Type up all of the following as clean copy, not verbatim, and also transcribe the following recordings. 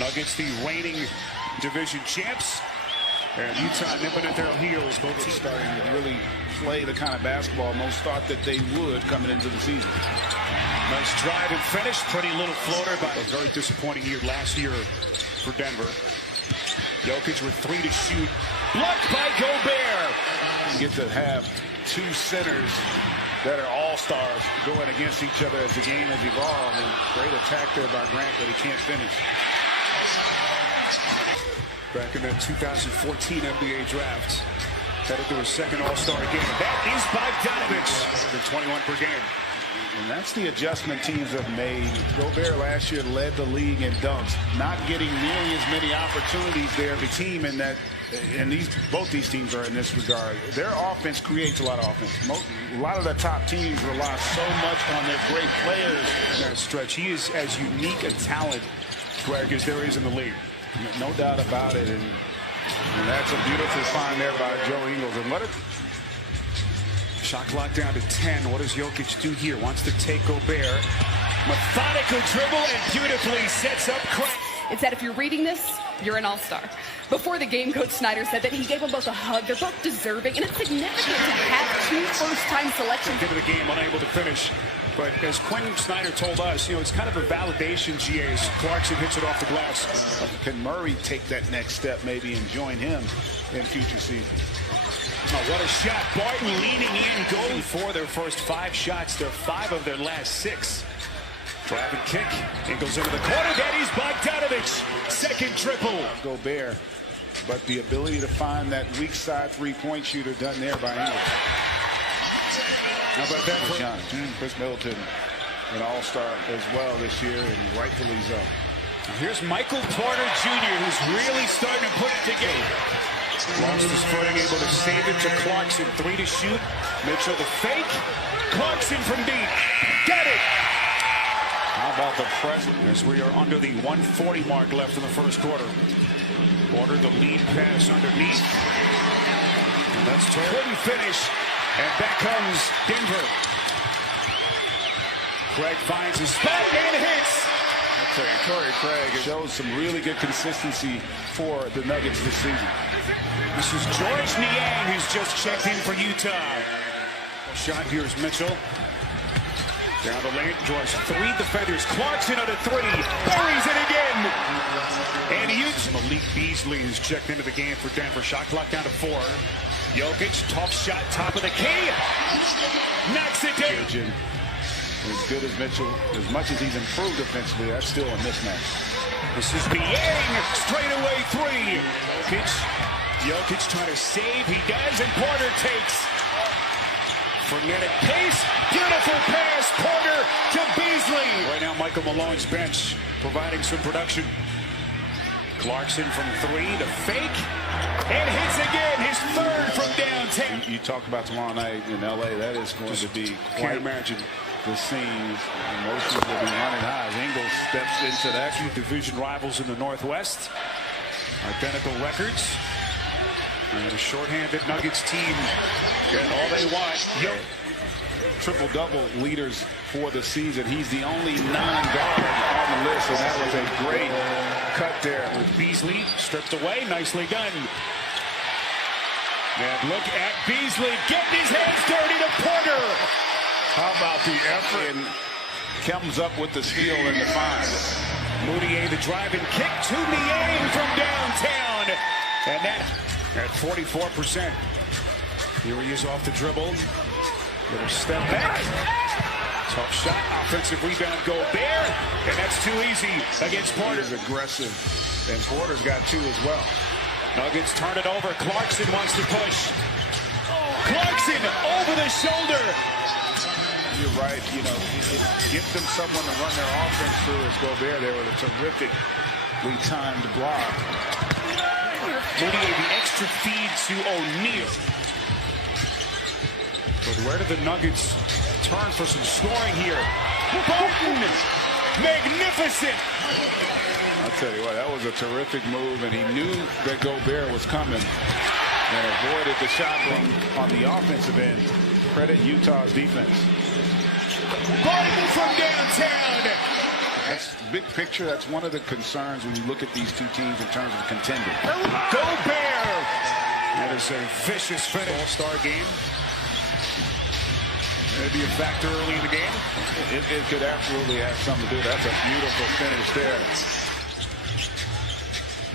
Nuggets, the reigning division champs. And Utah nipping at their heels. Both teams starting to really play the kind of basketball most thought that they would coming into the season. Nice drive and finish. Pretty little floater, but a very disappointing year last year for Denver. Jokic with 3 to shoot. Blocked by Gobert. You get to have two centers that are all-stars going against each other as the game has evolved. And great attack there by Grant, but he can't finish. Back in the 2014 NBA draft, headed to his second All-Star game. That is Bogdanovich, the 21 per game. And that's the adjustment teams have made. Gobert last year led the league in dunks, not getting nearly as many opportunities there. The team in that, and both these teams are in this regard. Their offense creates a lot of offense. A lot of the top teams rely so much on their great players. That stretch, he is as unique a talent, Greg, as there is in the league. No doubt about it, and that's a beautiful find there by Joe Ingles. And what shot clock down to 10. What does Jokic do here? Wants to take Gobert. Methodical dribble and beautifully sets up Craig. It said if you're reading this, you're an all-star. Before the game, Coach Snyder said that he gave them both a hug. They're both deserving, and it's significant to have 2 first-time selections. Into the game, unable to finish. But as Quinn Snyder told us, it's kind of a validation, GA, as Clarkson hits it off the glass. Can Murray take that next step maybe and join him in future seasons? Oh, what a shot. Barton leaning in, going for their first 5 shots. They're 5 of their last 6. Drive and kick. Ingles into the corner. That is Bogdanovich. Second triple. Gobert. But the ability to find that weak side 3-point shooter done there by Ingles. How about that for Chris Middleton, an all-star as well this year, and rightfully so. Here's Michael Porter Jr., who's really starting to put it together. Lost his footing, able to save it to Clarkson. 3 to shoot. Mitchell the fake. Clarkson from deep. Got it! How about the present? As we are under the 140 mark left in the first quarter. Porter, the lead pass underneath. And that's couldn't finish. And back comes Denver. Craig finds his spot and hits. I'll tell you, Torrey Craig shows some really good consistency for the Nuggets this season. This is George Niang, who's just checked in for Utah. Shot, here's Mitchell. Down the lane, draws 3 defenders. Clarkson on a 3. Buries it again. And Malik Beasley, who's checked into the game for Denver. Shot clock down to 4. Jokic, tough shot, top of the key. Knocks it down. As good as Mitchell, as much as he's improved defensively, that's still a mismatch. This is Niang, straightaway 3. Jokic trying to save, he does, and Porter takes. Frenetic pace, beautiful pass, Porter to Beasley. Right now, Michael Malone's bench providing some production. Clarkson from 3 to fake, and hits again, his 3rd from downtown. You talked about tomorrow night in L.A., that is going to be quite imagine the scenes. Emotions will be running high as Ingles steps into that. 2 division rivals in the Northwest, identical records. And a shorthanded Nuggets team getting all they want. Triple-double leaders for the season. He's the only non-guard on the list, and that was a great cut there. With Beasley stripped away, nicely done. And look at Beasley getting his hands dirty to Porter. How about the effort? And comes up with the steal and the find. Moutier, the drive and kick to Niang from downtown. And that at 44%. Here he is off the dribble. Little step back. Tough shot. Offensive rebound, Gobert. And that's too easy against Porter. He's aggressive. And Porter's got 2 as well. Nuggets turn it over. Clarkson wants to push. Clarkson over the shoulder. You're right. Give them someone to run their offense through as Gobert there with a terrifically timed block. Moutier, the extra feed to O'Neal. But where do the Nuggets turn for some scoring here? Barton! Magnificent! I'll tell you what, that was a terrific move, and he knew that Gobert was coming and avoided the shot on the offensive end. Credit Utah's defense. Barton from downtown! That's big picture, that's one of the concerns when you look at these two teams in terms of contending. Gobert! That is a vicious finish. All-Star game. Maybe a factor early in the game. It could absolutely have something to do. That's a beautiful finish there.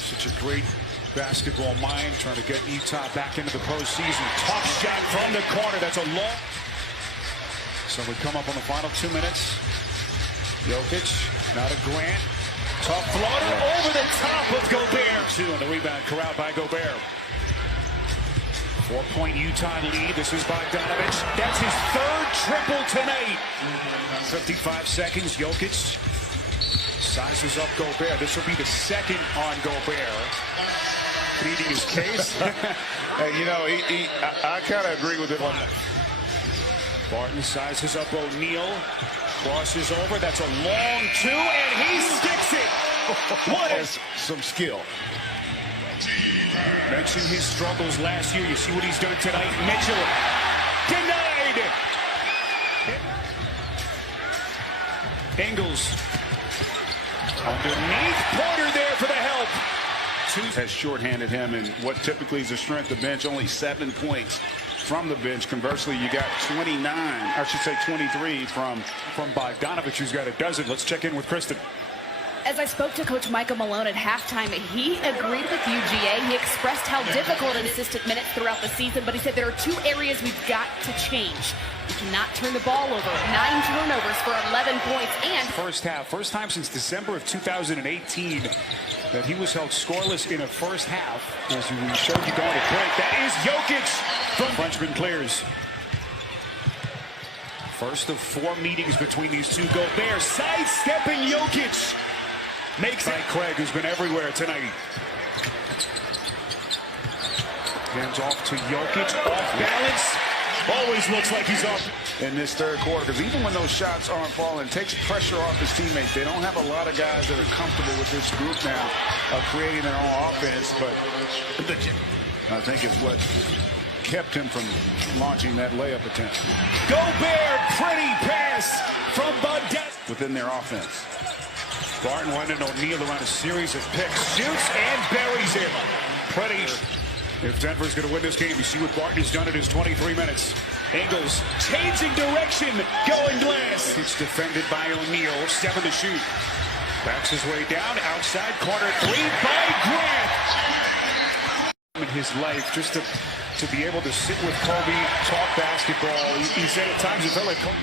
Such a great basketball mind, trying to get Utah back into the postseason. Tough shot from the corner. That's a long. So we come up on the final 2 minutes. Jokic, now to Grant. Tough floater over the top of Gobert. 2 on the rebound, corralled by Gobert. 4-point Utah lead. This is Bogdanovich. That's his third triple tonight. 55 seconds. Jokic sizes up Gobert. This will be the second on Gobert. Pleading his case. Hey, you know, I kind of agree with it. Barton sizes up O'Neal. Crosses over. That's a long 2, and he sticks it. What is some skill? Mentioned his struggles last year. You see what he's done tonight. Mitchell denied. Ingles underneath. Porter there for the help. Has shorthanded him in what typically is a strength of bench. Only 7 points from the bench. Conversely, you got 29, I should say 23 from Bogdanovich, who's got a dozen. Let's check in with Kristen. As I spoke to Coach Michael Malone at halftime, he agreed with UGA. He expressed how difficult and assisted minutes throughout the season, but he said there are 2 areas we've got to change. We cannot turn the ball over. 9 turnovers for 11 points. And first half, first time since December of 2018 that he was held scoreless in a first half. As we showed you going to break, that is Jokic from Frenchman clears. First of 4 meetings between these two. Gobert sidestepping Jokic. Makes it Craig, who's been everywhere tonight. Hands off to Jokic, off balance. Always looks like he's up in this third quarter, because even when those shots aren't falling, it takes pressure off his teammates. They don't have a lot of guys that are comfortable with this group now of creating their own offense, but I think it's what kept him from launching that layup attempt. Gobert, pretty pass from Bogdanovich within their offense. Barton wanted O'Neal around a series of picks, shoots and buries it. Pretty. If Denver's going to win this game, you see what Barton has done in his 23 minutes. Ingles changing direction, going glass. It's defended by O'Neal, 7 to shoot. Backs his way down, outside corner 3 by Grant. In his life, just to be able to sit with Kobe, talk basketball. He said at times it felt like Kobe.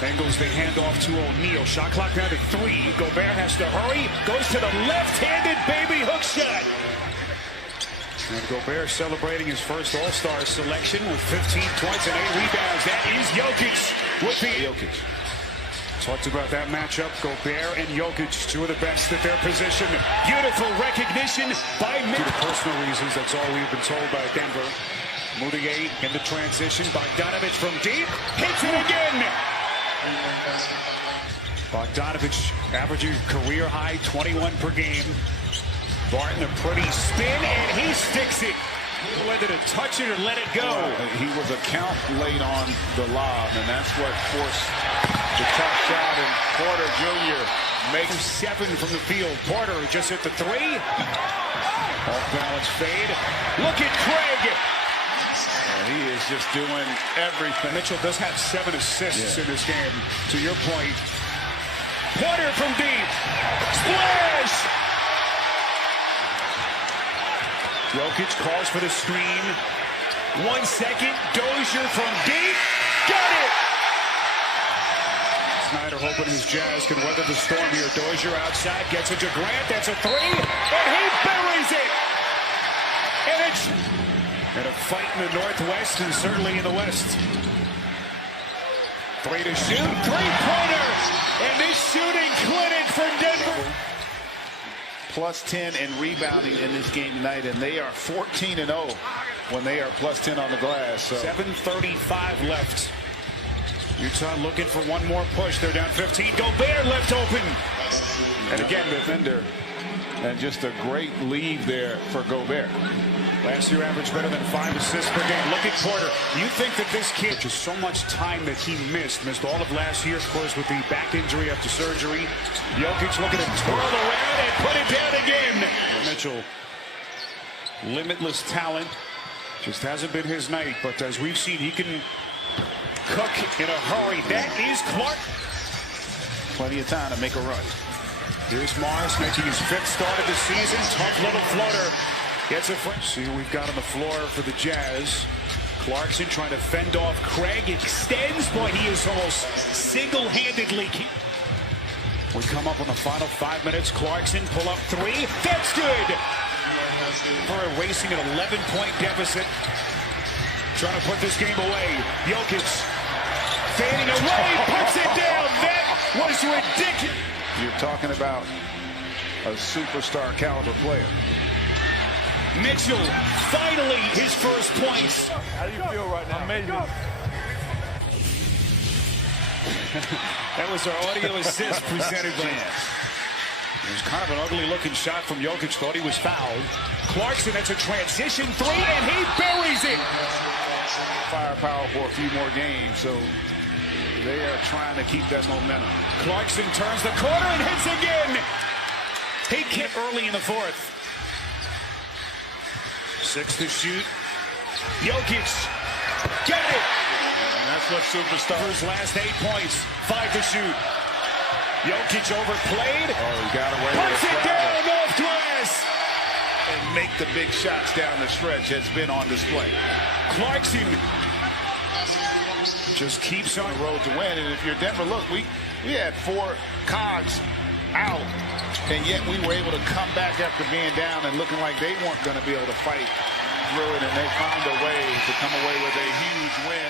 Ingles, they hand off to O'Neal. Shot clock down to 3. Gobert has to hurry. Goes to the left-handed baby hook shot. And Gobert celebrating his first All-Star selection with 15 points and 8 rebounds. That is Jokic with the Jokic. Talked about that matchup. Gobert and Jokic, 2 of the best at their position. Beautiful recognition by Mitchell. Due to personal reasons, that's all we've been told by Denver. Moutier in the transition. Bogdanovich from deep. Hits it again. Bogdanovich averaging career high 21 per game. Barton a pretty spin and he sticks it. Whether to touch it or let it go. He was a count late on the lob, and that's what forced the tough shot. And Porter Jr. makes 7 from the field. Porter just hit the 3. Off balance fade. Look at Craig. He is just doing everything. Mitchell does have 7 assists in this game. To your point, Porter from deep. Splash! Jokic calls for the screen. 1 second. Dozier from deep. Got it! Snyder hoping his Jazz can weather the storm here. Dozier outside. Gets it to Grant. That's a 3. And he buries it! And it's... And a fight in the Northwest and certainly in the West. 3 to shoot. 3-pointer. And this shooting clinic for Denver. Plus 10 in rebounding in this game tonight, and they are 14-0 when they are plus 10 on the glass. So. 7:35 left. Utah looking for one more push. They're down 15. Gobert left open. And again, defender. And just a great lead there for Gobert. Last year averaged better than 5 assists per game. Look at Porter. You think that this kid, just so much time that he missed all of last year, of course, with the back injury after surgery. Jokic looking to twirl around and put it down again. Mitchell, limitless talent. Just hasn't been his night, but as we've seen, he can cook in a hurry. That is Clark. Plenty of time to make a run. Here's Morris making his 5th start of the season. Tough little floater. Gets a front. See who we've got on the floor for the Jazz. Clarkson trying to fend off Craig. Extends. Boy, he is almost single-handedly. We come up on the final 5 minutes. Clarkson pull up 3. That's good. For erasing an 11-point deficit. Trying to put this game away. Jokic fading away. Puts it down. That was ridiculous. You're talking about a superstar caliber player. Mitchell, finally his first points. How do you feel right now? Amazing. That was our audio assist presented by It was kind of an ugly looking shot from Jokic. Thought he was fouled. Clarkson, that's a transition 3, and he buries it. Firepower for a few more games, so they are trying to keep that momentum. Clarkson turns the corner and hits again. He hit early in the 4th. 6 to shoot. Jokic, get it. And that's what superstars. Last 8 points, 5 to shoot. Jokic overplayed. Oh, he got away with puts it down off glass. And make the big shots down the stretch has been on display. Clarkson just keeps on the road to win. And if you're Denver, look, we had 4 cogs out, and yet we were able to come back after being down and looking like they weren't going to be able to fight through it, and they found a way to come away with a huge win.